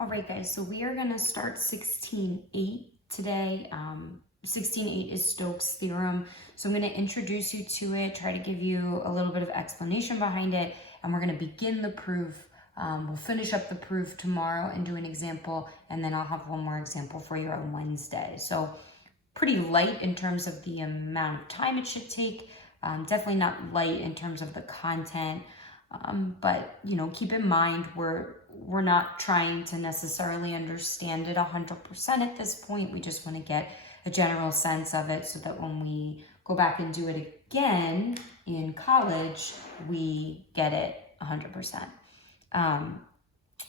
All right, guys, so we are going to start 16.8 today. 16.8 is Stokes' theorem. So I'm going to introduce you to it, try to give you a little bit of explanation behind it, and we're going to begin the proof. We'll finish up the proof tomorrow and do an example, and then I'll have one more example for you on Wednesday. So pretty light in terms of the amount of time it should take. Definitely not light in terms of the content. But keep in mind we're not trying to necessarily understand it 100% at this point. We just want to get a general sense of it so that when we go back and do it again in college, we get it 100%.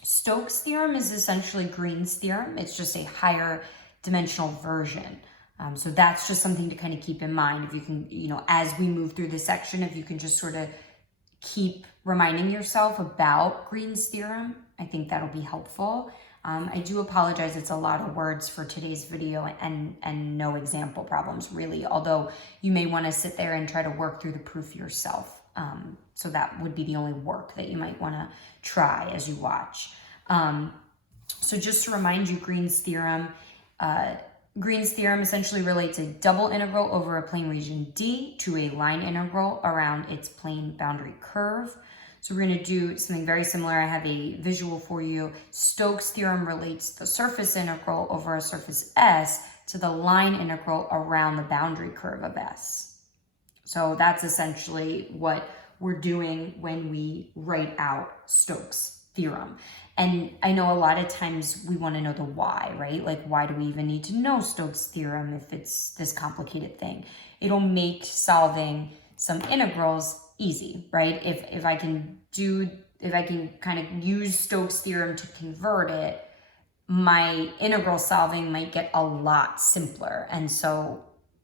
Stokes' theorem is essentially Green's theorem. It's just a higher dimensional version. So that's just something to kind of keep in mind. If you can, as we move through this section, if you can just sort of keep reminding yourself about Green's theorem, I think that'll be helpful. I do apologize, it's a lot of words for today's video and no example problems really, although you may want to sit there and try to work through the proof yourself. So that would be the only work that you might want to try as you watch. So just to remind you, Green's theorem essentially relates a double integral over a plane region D to a line integral around its plane boundary curve. So we're going to do something very similar. I have a visual for you. Stokes' theorem relates the surface integral over a surface S to the line integral around the boundary curve of S. So that's essentially what we're doing when we write out Stokes' theorem. And I know a lot of times we want to know the why, right? Like, why do we even need to know Stokes' theorem if it's this complicated thing? It'll make solving some integrals easy, right? If I can kind of use Stokes' theorem to convert it, my integral solving might get a lot simpler. And so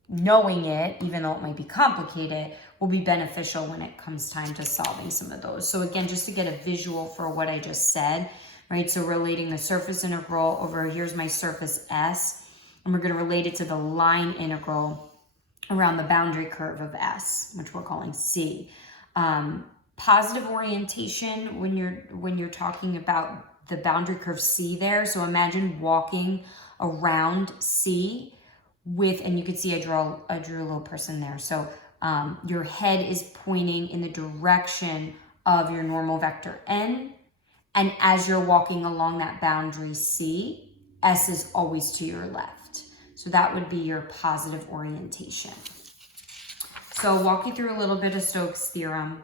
knowing it, even though it might be complicated, will be beneficial when it comes time to solving some of those. So again, just to get a visual for what I just said, right? So relating the surface integral over, here's my surface S, and we're going to relate it to the line integral around the boundary curve of S, which we're calling C. Positive orientation when you're talking about the boundary curve C there. So imagine walking around C with, and you can see I drew a little person there. So your head is pointing in the direction of your normal vector N. And as you're walking along that boundary C, S is always to your left. So that would be your positive orientation. So I'll walk you through a little bit of Stokes' theorem.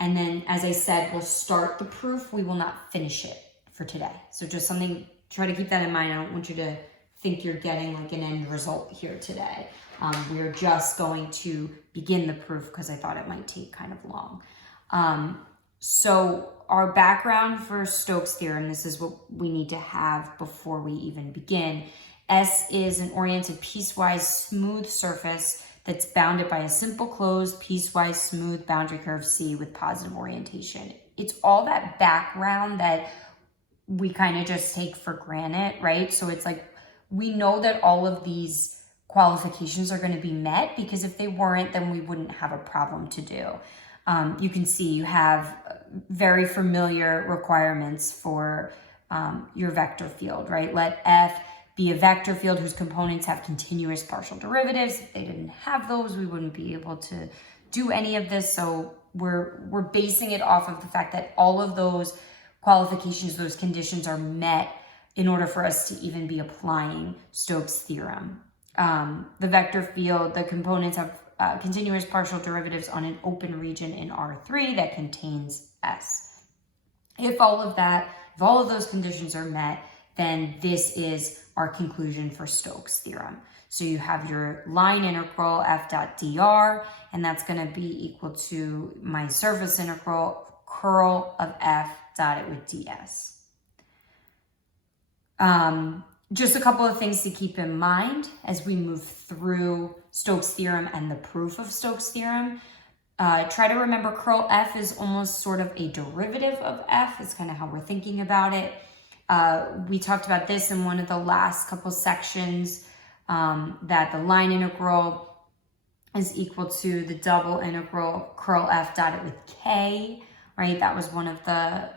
And then, as I said, we'll start the proof. We will not finish it for today. So just something, try to keep that in mind. I don't want you to think you're getting like an end result here today. We're just going to begin the proof because I thought it might take kind of long. So our background for Stokes' theorem, this is what we need to have before we even begin. S is an oriented piecewise smooth surface that's bounded by a simple closed piecewise smooth boundary curve C with positive orientation. It's all that background that we kind of just take for granted, right? So it's like we know that all of these qualifications are going to be met, because if they weren't, then we wouldn't have a problem to do. You can see you have very familiar requirements for your vector field, right? Let F be a vector field whose components have continuous partial derivatives. If they didn't have those, we wouldn't be able to do any of this. So we're basing it off of the fact that all of those qualifications, those conditions are met in order for us to even be applying Stokes' theorem. The vector field, the components have continuous partial derivatives on an open region in R3 that contains S. If all of those conditions are met, then this is our conclusion for Stokes' theorem. So you have your line integral f dot dr, and that's going to be equal to my surface integral curl of f dotted with ds. Just a couple of things to keep in mind as we move through Stokes' theorem and the proof of Stokes' theorem. Try to remember curl f is almost sort of a derivative of f. It's kind of how we're thinking about it. We talked about this in one of the last couple sections, that the line integral is equal to the double integral curl f dotted with k, right? That was one of the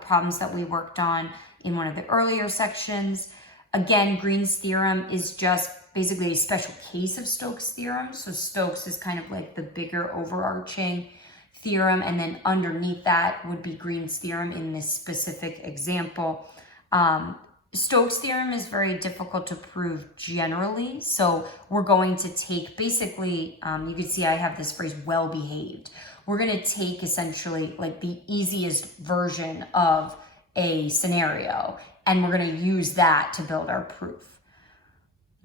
problems that we worked on in one of the earlier sections. Again, Green's theorem is just basically a special case of Stokes' theorem. So Stokes is kind of like the bigger overarching theorem, and then underneath that would be Green's theorem in this specific example. Stokes' theorem is very difficult to prove generally, so we're going to take basically, you can see I have this phrase, well-behaved. We're going to take essentially like the easiest version of a scenario, and we're going to use that to build our proof.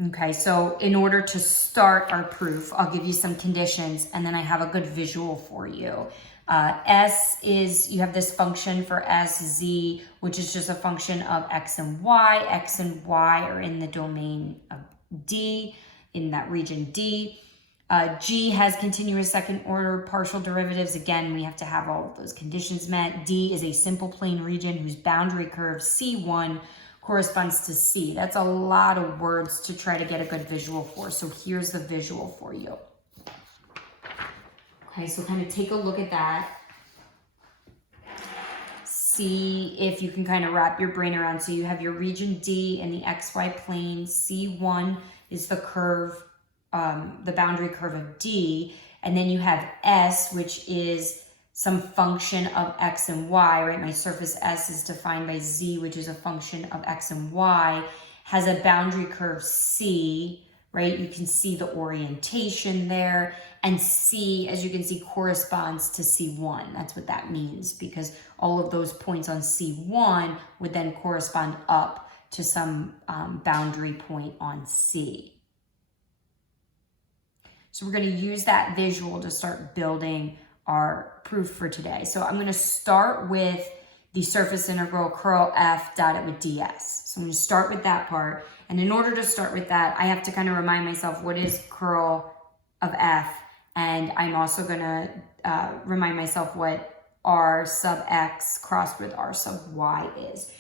Okay, so in order to start our proof, I'll give you some conditions, and then I have a good visual for you. S is, you have this function for SZ, which is just a function of X and Y. X and Y are in the domain of D, in that region D. G has continuous second order partial derivatives. Again, we have to have all of those conditions met. D is a simple plane region whose boundary curve C1 corresponds to C. That's a lot of words to try to get a good visual for. So here's the visual for you. Okay, so kind of take a look at that. See if you can kind of wrap your brain around. So you have your region D in the XY plane. C1 is the curve, the boundary curve of D. And then you have S, which is some function of X and Y, right? My surface S is defined by Z, which is a function of X and Y, has a boundary curve C, right? You can see the orientation there. And C, as you can see, corresponds to C1. That's what that means, because all of those points on C1 would then correspond up to some boundary point on C. So we're going to use that visual to start building our proof for today. So I'm going to start with the surface integral curl F dotted with ds. So I'm going to start with that part. And in order to start with that, I have to kind of remind myself what is curl of F. And I'm also going to remind myself what R sub X crossed with R sub Y is.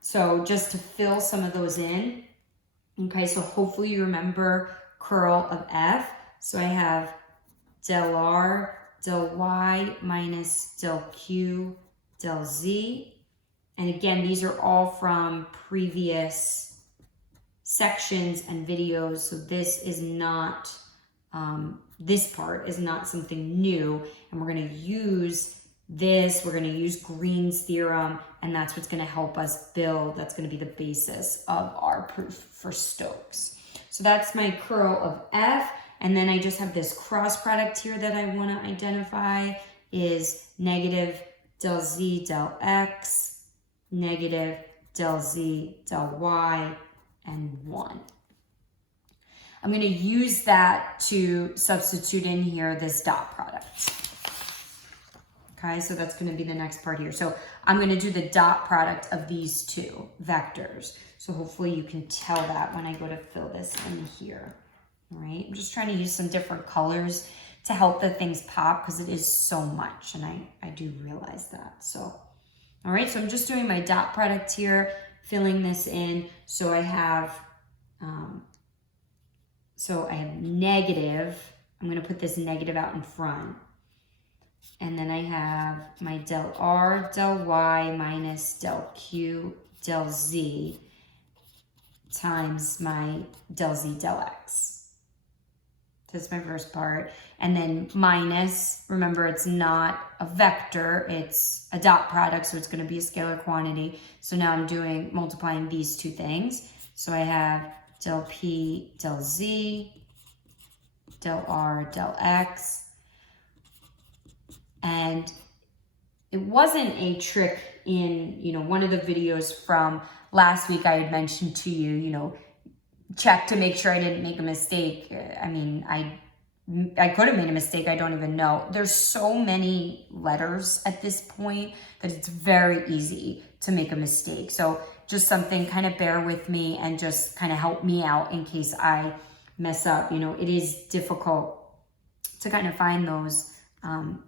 So just to fill some of those in. Okay, so hopefully you remember curl of F. So I have del R, del Y minus del Q, del Z. And again, these are all from previous sections and videos. So this is not, this part is not something new. And we're going to use this, we're going to use Green's theorem, and that's what's going to help us build, that's going to be the basis of our proof for Stokes. So that's my curl of F. And then I just have this cross product here that I want to identify is negative del Z del X, negative del Z del Y, and 1. I'm going to use that to substitute in here this dot product. Okay, so that's going to be the next part here. So I'm going to do the dot product of these two vectors. So hopefully you can tell that when I go to fill this in here. All right, I'm just trying to use some different colors to help the things pop because it is so much, and I do realize that. So, all right, so I'm just doing my dot product here, filling this in. So I have negative. I'm going to put this negative out in front. And then I have my del R, del Y minus del Q, del Z times my del Z, del X. That's my first part. And then minus, remember it's not a vector, it's a dot product, so it's going to be a scalar quantity. So now I'm doing multiplying these two things. So I have del P, del Z, del R, del X. And it wasn't a trick in, one of the videos from last week I had mentioned to you, check to make sure I didn't make a mistake. I mean, I could have made a mistake. I don't even know. There's so many letters at this point that it's very easy to make a mistake. So just something, kind of bear with me and just kind of help me out in case I mess up. It is difficult to kind of find those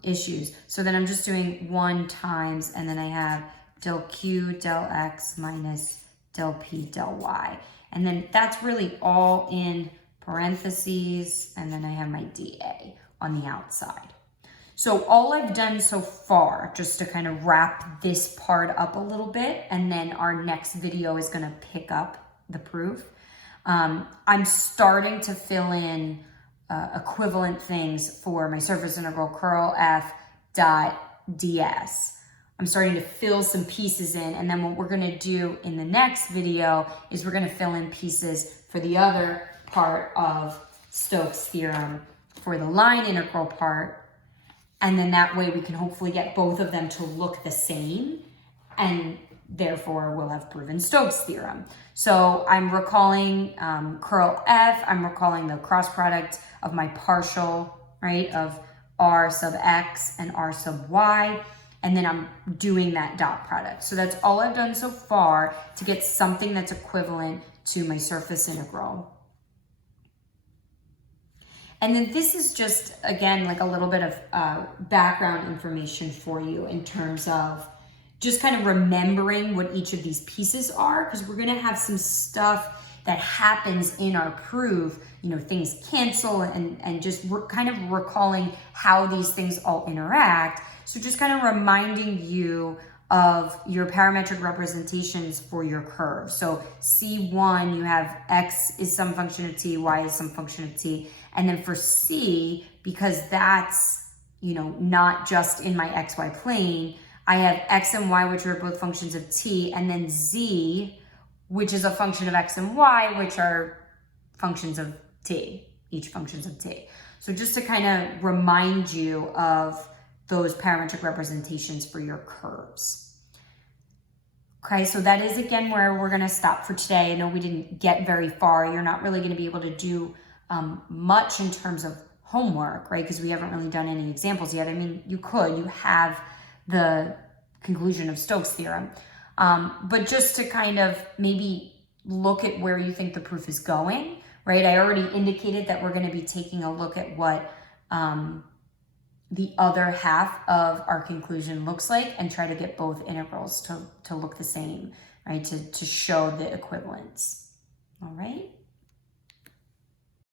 issues. So then I'm just doing 1 times, and then I have del Q, del X minus del P, del Y. And then that's really all in parentheses, and then I have my dA on the outside. So all I've done so far, just to kind of wrap this part up a little bit, and then our next video is going to pick up the proof. I'm starting to fill in equivalent things for my surface integral curl f dot ds. I'm starting to fill some pieces in, and then what we're going to do in the next video is we're going to fill in pieces for the other part of Stokes' theorem for the line integral part, and then that way we can hopefully get both of them to look the same, and therefore we'll have proven Stokes' theorem. So I'm recalling curl f, I'm recalling the cross product of my partial, right, of r sub x and r sub y, and then I'm doing that dot product. So that's all I've done so far to get something that's equivalent to my surface integral. And then this is just, again, like a little bit of background information for you in terms of just kind of remembering what each of these pieces are, because we're gonna have some stuff that happens in our proof, you know, things cancel, and just kind of recalling how these things all interact. So just kind of reminding you of your parametric representations for your curve. So C1, you have x is some function of t, y is some function of t. And then for C, because that's, you know, not just in my xy plane, I have x and y, which are both functions of t, and then z, which is a function of x and y, which are functions of t, each functions of t. So just to kind of remind you of those parametric representations for your curves. Okay, so that is again where we're gonna stop for today. I know we didn't get very far. You're not really gonna be able to do much in terms of homework, right? Because we haven't really done any examples yet. I mean, you have the conclusion of Stokes' theorem. But just to kind of maybe look at where you think the proof is going, right? I already indicated that we're going to be taking a look at what the other half of our conclusion looks like and try to get both integrals to look the same, right? To show the equivalence. All right.